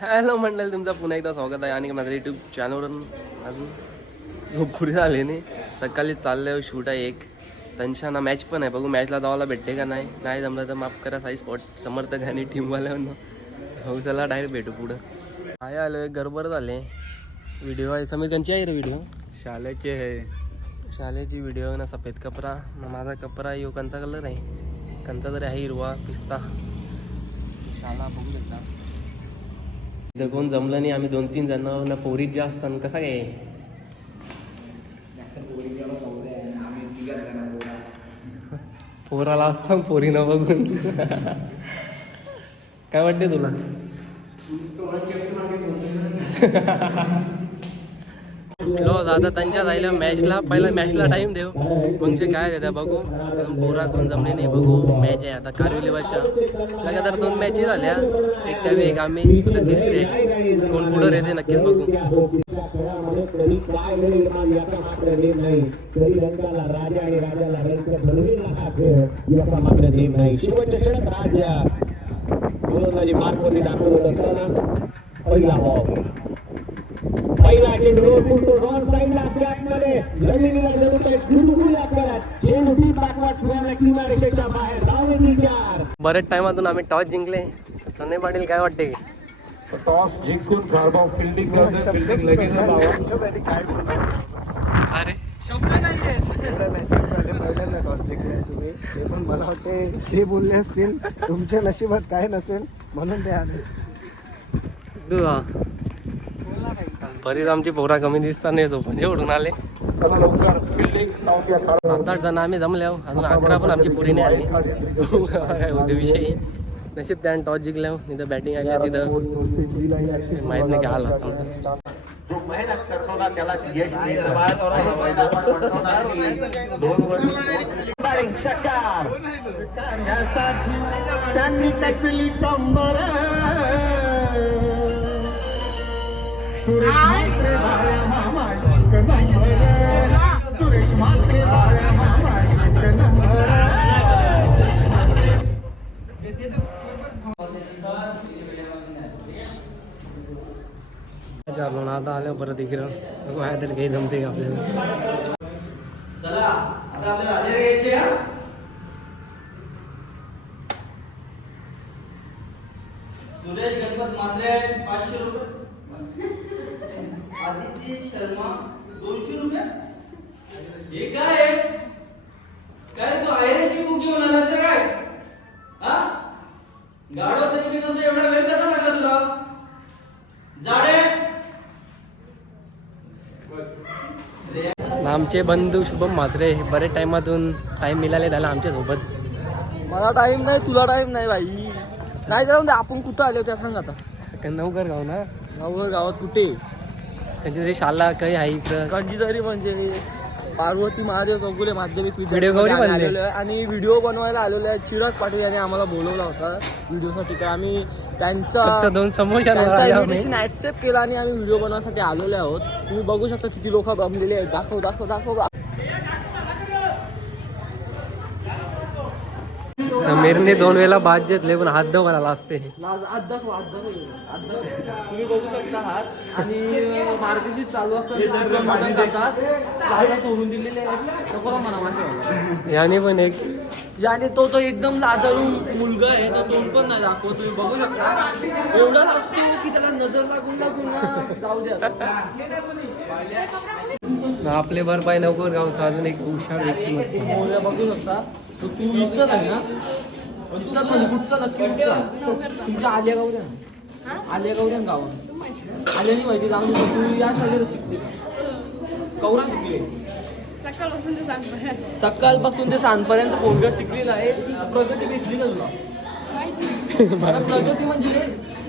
Hello मंडळ तुमचं पुन्हा एकदा स्वागत आहे आणि माझ्या युट्यूब चॅनलवरून अजून झोप पुढे झाले नाही. सकाळी चाललं शूट आहे एक. त्यांच्या ना मॅच पण आहे. बघू मॅचला जावायला भेटते का नाही? नाही जमलं तर माफ करा साई स्पॉट समर्थक आणि टीमवाल्यानं हो चला डायरेक्ट भेटू पुढं. काय आलो एक गडबड झाले. व्हिडिओ आहे. समीर कंची आहे रे व्हिडिओ शालेचे है. शाळेची व्हिडिओ ना सफेद कपडा. ना माझा कपडा यो कंचा कलर आहे? कंचा तरी आहे हिरवा पिस्ता. शाला बघू एकदा इथं कोण जमलं नाही आम्ही दोन तीन जण ना पोरीत जास्त आणि कसा काय? पोराला असता पोरीनं बघून. काय वाटते तुला? लो आता त्यांच्या जायला मॅचला पहिला मॅचला टाइम देऊ. मग काय देता बघू. अजून पोरा कोण जमले नाही बघू. मॅच आहे आता कारविली भाषा लगातार दोन मॅची झाल्या. एक त्यावेळी एक आम्ही. आता तिसरे कोण पुढं येते नक्कीच बघू. खेळामध्ये तरी काय निर्माण याचा मात्र नेम नाही तरी रंगाला राजा आणि राजाला रंग बनविला हा खेळ याचा मात्र नेम नाही शिवचषक राजा गोलंदाजी मार्ग दाखवत असताना पहिला बॉल पहिला चेंडू पुरतो रॉन साईडला गॅपमध्ये जमिनीला जरूर काही गुदगुल आपल्याला चेंडू डीप बॅकवर्ड स्क्वेअरला सीमारेषेच्या बाहेर. धावले चार. बरेच टायमातून आम्ही टॉस जिंकले. तर प्रणय पाटील काय वाटते की टॉस जिंकून गारबाव फिल्डिंग फिल्डिंग लगेच अरे. तुम्ही. ते पण मला वाटते ते बोलले असतील तुमच्या नशिबात काय नसेल म्हणून ते आले बरीच आमची पोरा कमी दिसता नाही म्हणजे उडून आले सात आठ जण आम्ही जमले आहो. अजून अकरा पण आमची पुरी नाही आली काय होते विषयी नशीब त्यानं टॉस जिंकल्या नाही तर बॅटिंग आल्या तिथं माहीत नाही काय आला आमचा त्याला त्यांनी ना आता आलं परत इकडं बघू आहे तरी काही जमते का आपल्याला चला आता आपल्याला हजेरी घ्यायची हा सुरेश गणपत मात्रे पाचशे रुपये आदित्य शर्मा दोनशे रुपये? हे काय आहे? काय तू बुक घेऊन आलास का काय? हा? गाडो तरी मी तुझा एवढा वेळ कसा लागला तुला? जाडे? आमचे बंधू शुभम म्हात्रे बरेच टायमातून टाइम मिळाले त्याला आमच्यासोबत. मला टाइम नाही तुला टाइम नाही भाई नाही जाऊन दे आपण कुठं आलो त्या सांग आता. नवकर गाव ना? गावावर गावात कुठे? त्यांची तरी शाला काही आहे इकडं. कंची तरी म्हणजे पार्वती महादेव चौगुले माध्यमिक Video गौरी. आलेलो आहे. आणि व्हिडिओ बनवायला आलेलो आहे. चिराग पाटील यांनी आम्हाला बोलवला होता व्हिडिओसाठी. तर आम्ही त्यांचा फक्त दोन त्यांचा आम्ही. accept केला आणि आम्ही व्हिडिओ बनवण्यासाठी आलेले आहोत. तुम्ही बघू शकता किती लोक जमलेले आहेत. दाखव दाखव दाखव. समीरने दोन वेळेला भात घेतले पण हात दव म्हणाला असते. तुम्ही बघू शकता हात. आणि चालू असताना सोडून दिलेले आहेत. याने पण एक याने तो तो एकदम लाजाळू मुलगा आहे. तो तोंड पण नाही दाखवत. तुम्ही बघू शकता. एवढाच असतो की त्याला नजर लागून लागून ना. जाऊ द्या. आपले बरपाय लवकर गावचा अजून एक हुशार व्यक्ती मोर्या बघू शकता. तो इथचाच आहे ना? कुठचा पण कुठचा नक्की कुठचा तुमच्या आल्या गावऱ्या. आल्या गावऱ्या गावात आल्याने माहिती जाऊन तू या शाळेत शिकते कवरा शिकले. सकाळपासून ते सांगतोय सकाळपासून ते सांजपर्यंत पोरगा शिकलेला आहे. प्रगती भेटली का तुला? मला प्रगती म्हणजे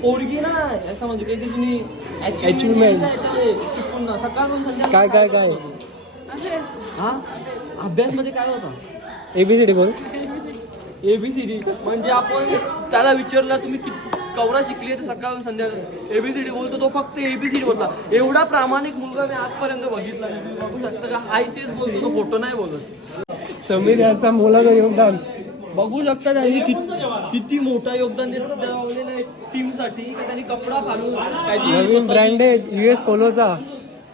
पोरगी ना असं म्हणजे काही तुम्ही Achievement. शिकून ना सकाळपासून काय, काय, काय? हा अभ्यास. मध्ये काय होता? एबीसीडी बोल. एबीसीडी म्हणजे आपण त्याला विचारलं तुम्ही कित- कवरा शिकली तर सकाळ संध्याकाळ. एबीसीडी बोलतो तो फक्त एबीसीडी बोलला. एवढा प्रामाणिक मुलगा मी आजपर्यंत बघितला नाही. तुम्ही बघू शकता का? हाय तेच बोलतो तो फोटो नाही बोलत. समीर यांचा मोलाचं योगदान. बघू शकता त्यांनी कित- मोठा योगदान देत लावलेलं आहे टीमसाठी का त्यांनी कपडा फाडून त्याची ब्रँडेड युएस पोलोचा.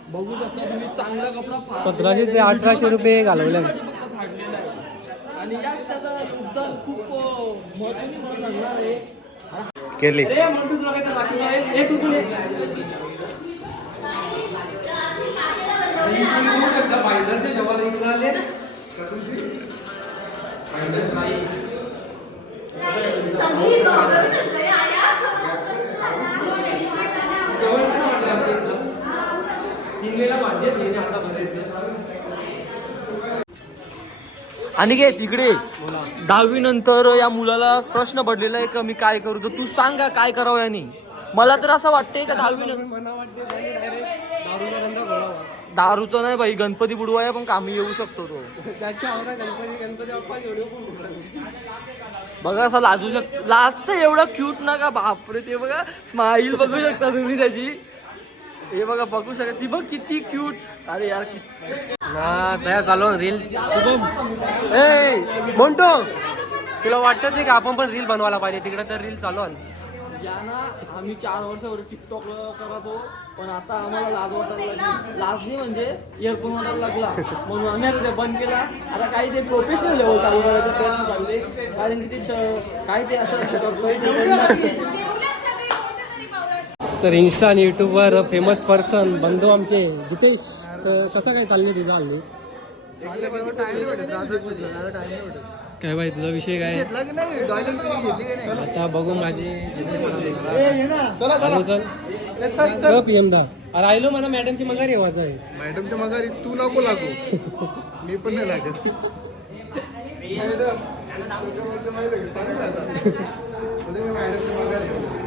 बघू शकता तुम्ही चांगला कपडा सतराशे ते अठराशे रुपये घालवले साठी फक्त फाडलेला आहे आणि याच त्याचा योगदान खूप ठरणार आहे. केली अरे म्हणतो तुला काय दाखवत आहे. ए तू पण ये. सगळी डॉक्टर सगळे. आल्या आणि घे तिकडे. दहावी नंतर या मुलाला प्रश्न पडलेला आहे का मी काय करू? तर तू सांग का काय करावं याने? मला तर असं वाटतंय का दहावी नंतर दारूचं नाही भाई गणपती बुडवाया पण कामी येऊ शकतो तो. बघा असं लाजू शक लाजत एवढं क्यूट ना का? बापरे ते बघा स्माईल बघू शकता तुम्ही त्याची. हे बघा बघू शकत. ती बघ किती क्यूट अरे यार किती ना तयार चालू रील्स शुभम. ए म्हणतो तुला वाटत नाही का आपण पण रील बनवायला पाहिजे? तिकडे तर रील चालू आहे. या ना आम्ही चार वर्षावर टिकटॉक करतो पण आता आम्हाला लाज वाटायला लागली. लाज नाही म्हणजे इयरफोन वाटायला लागला. म्हणून आम्ही आता ते बंद केला. आता काही ते प्रोफेशनल लेवल चालू करायचा प्रयत्न चालले कारण की ते काही ते असं असं करतोय ते बंद नाही. जेवल्यात सगळे कोणते तरी पावडर तर इन्स्टा आणि युट्यूबवर फेमस पर्सन बंधू आमचे जितेश तर कसं काय चाललंय तुझं हल्ली? काय बाई तुझा विषय काय? आता बघू. माझे चला दा राहिलो मला मॅडमची मगार येवाचा आहे मॅडमच्या माघारी तू नको लागू. मी पण नाही लागत. मॅडम माहिती आहे का? सांग ना आता. उद्या मी मॅडमच्या माघारी येऊ.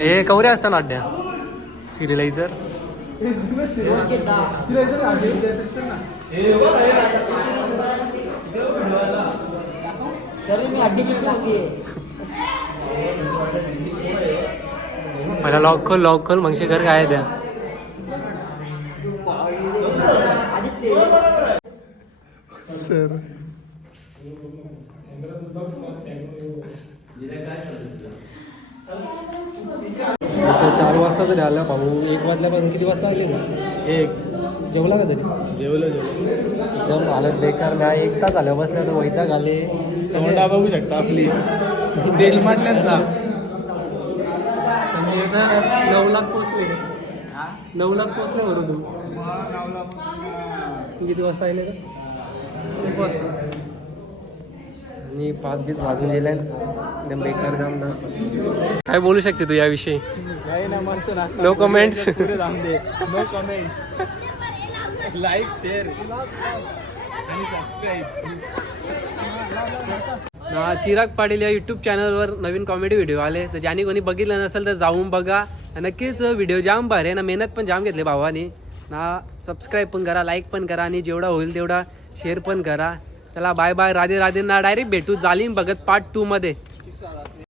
हे कवरे असतात अड्ड्या सिरिलायझर पहिला लॉक कर लॉक कर मग कर काय द्या. सर आता चार वाजता तरी आला भाऊ एक वाजल्यापासून किती वाजता आले एक. जेवला का तरी? जेवलो जेवलो. एकदम हालत बेकार. नाही एक तास झाल्या बसल्या तर वैताग आले. तोंडा बघू शकता आपली. तेल मांडल्यांचा नऊ लाख पोचले नऊ लाख पोचले बरोबर तू. तू किती वाजता आले? का एक वाजता. आणि पाच बीस वाजून गेल्या एकदम बेकार काम ना काय बोलू शकते तू याविषयी? काही ना मस्त ना नो कमेंट्स पुढे जाऊन दे. नो कमेंट लाईक शेअर आणि सबस्क्राईब ना चिराग पाटील या यूट्यूब चॅनलवर नवीन कॉमेडी व्हिडिओ आले. तर ज्याने कोणी बघितलं नसेल तर जाऊन बघा. नक्कीच व्हिडिओ जाम भारी आहे. ना मेहनत पण जाम घेतली भावानी. ना सबस्क्राईब पण करा लाईक पण करा. आणि जेवढा होईल तेवढा शेअर पण करा. चला बाय बाय राधे राधे ना डायरेक्ट भेटू. जालीन बघत पार्ट टू मध्ये.